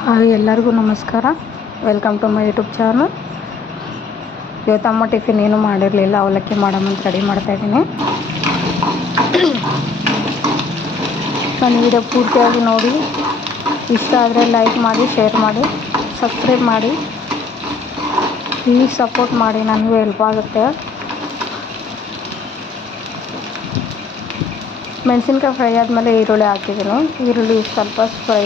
Hi, ಎಲ್ಲರಿಗೂ ನಮಸ್ಕಾರ. Welcome to my YouTube channel. ಇವತ್ತು ಅಮ್ಮ ಟಿಫಿನ್ ಏನೂ ಮಾಡಿರಲಿಲ್ಲ, ಅವಲಕ್ಕಿ ಮಾಡೋಮಂತ ರೆಡಿ ಮಾಡ್ತಾಯಿದ್ದೀನಿ. ನನ್ನ ವಿಡಿಯೋ ಪೂರ್ತಿಯಾಗಿ ನೋಡಿ, ಇಷ್ಟ ಆದರೆ ಲೈಕ್ ಮಾಡಿ, ಶೇರ್ ಮಾಡಿ, ಸಬ್ಸ್ಕ್ರೈಬ್ ಮಾಡಿ. ಪ್ಲೀಸ್ ಸಪೋರ್ಟ್ ಮಾಡಿ, ನನಗೂ ಹೆಲ್ಪ್ ಆಗುತ್ತೆ. ಮೆಣಸಿನ್ಕಾಯಿ ಫ್ರೈ ಆದಮೇಲೆ ಈರುಳ್ಳಿ ಹಾಕಿದ್ದೀನಿ. ಈರುಳ್ಳಿ ಸ್ವಲ್ಪ ಫ್ರೈ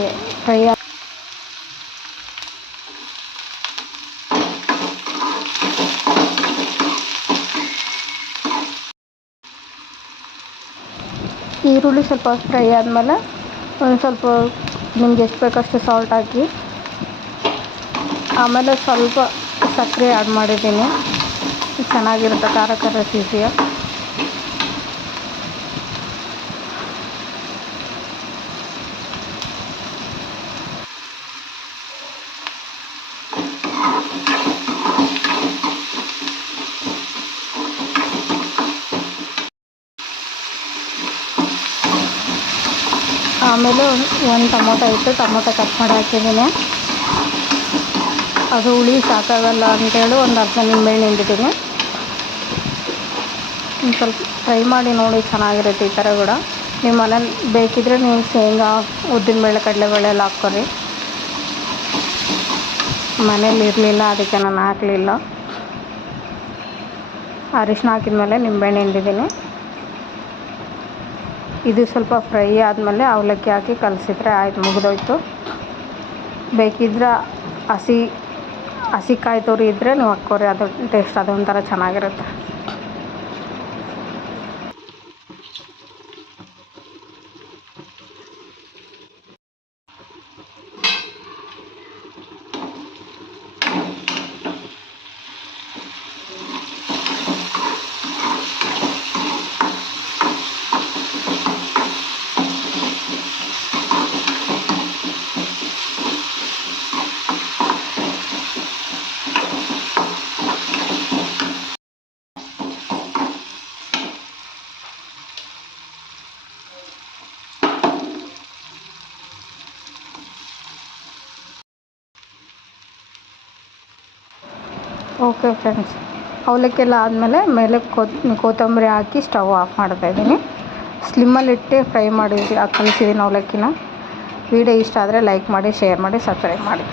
ಈರುಳ್ಳಿ ಸ್ವಲ್ಪ ಫ್ರೈ ಆದಮೇಲೆ ಒಂದು ಸ್ವಲ್ಪ ನಿಮ್ಗೆ ಎಷ್ಟು ಬೇಕಷ್ಟು ಸಾಲ್ಟ್ ಹಾಕಿ, ಆಮೇಲೆ ಸ್ವಲ್ಪ ಸಕ್ಕರೆ ಆ್ಯಡ್ ಮಾಡಿದ್ದೀನಿ. ಚೆನ್ನಾಗಿರುತ್ತೆ, ಖಾರ ಖಾರ ಸಿಹಿಯ. ಆಮೇಲೆ ಒಂದು ಟೊಮೊಟೊ ಇಟ್ಟು ಟೊಮೊಟೊ ಕಟ್ ಮಾಡಿ ಹಾಕಿದ್ದೀನಿ. ಅದು ಹುಳಿ ಸಾಕಾಗಲ್ಲ ಅಂತೇಳಿ ಒಂದು ಅರ್ಧ ನಿಂಬೆಹಣ್ಣು ಹಿಂಡಿದ್ದೀನಿ. ಒಂದು ಸ್ವಲ್ಪ ಫ್ರೈ ಮಾಡಿ ನೋಡಿ, ಚೆನ್ನಾಗಿರುತ್ತೆ ಈ ಥರ ಕೂಡ. ನಿಮ್ಮ ಮನೇಲಿ ಬೇಕಿದ್ದರೆ ನೀವು ಶೇಂಗಾ, ಉದ್ದಿನಬೇಳೆ, ಕಡಲೆಬೇಳೆ ಎಲ್ಲ ಹಾಕ್ಕೊರಿ. ಮನೇಲಿ ಇರಲಿಲ್ಲ, ಅದಕ್ಕೆ ನಾನು ಹಾಕಲಿಲ್ಲ. ಅರಿಶಿನ ಹಾಕಿದ್ಮೇಲೆ ನಿಂಬೆಹಣ್ಣು ಹಿಂಡಿದ್ದೀನಿ. ಇದು ಸ್ವಲ್ಪ ಫ್ರೈ ಆದಮೇಲೆ ಅವಲಕ್ಕಿ ಹಾಕಿ ಕಲಸಿದ್ರೆ ಆಯ್ತು, ಮುಗಿದೋಯ್ತು. ಬೇಕಿದ್ರೆ ಹಸಿ ಕಾಯಿ ತುರಿ ಇದ್ದರೆ ನೀವು ಹಾಕ್ಕೋರಿ, ಅದು ಟೇಸ್ಟ್ ಅದೊಂಥರ ಚೆನ್ನಾಗಿರುತ್ತೆ. ಓಕೆ ಫ್ರೆಂಡ್ಸ್, ಅವಲಕ್ಕಿ ಎಲ್ಲ ಆದಮೇಲೆ ಮೇಲೆ ಕೊತ್ತಂಬರಿ ಹಾಕಿ ಸ್ಟವ್ ಆಫ್ ಮಾಡ್ತಾಯಿದ್ದೀನಿ. ಸ್ಲಿಮ್ಮಲ್ಲಿಟ್ಟೆ ಫ್ರೈ ಮಾಡಿ ಕಲಿಸಿದ್ದೀನಿ ಅವಲಕ್ಕಿನ. ವಿಡಿಯೋ ಇಷ್ಟ ಆದರೆ ಲೈಕ್ ಮಾಡಿ, ಶೇರ್ ಮಾಡಿ, ಸಬ್ಸ್ಕ್ರೈಬ್ ಮಾಡಿ.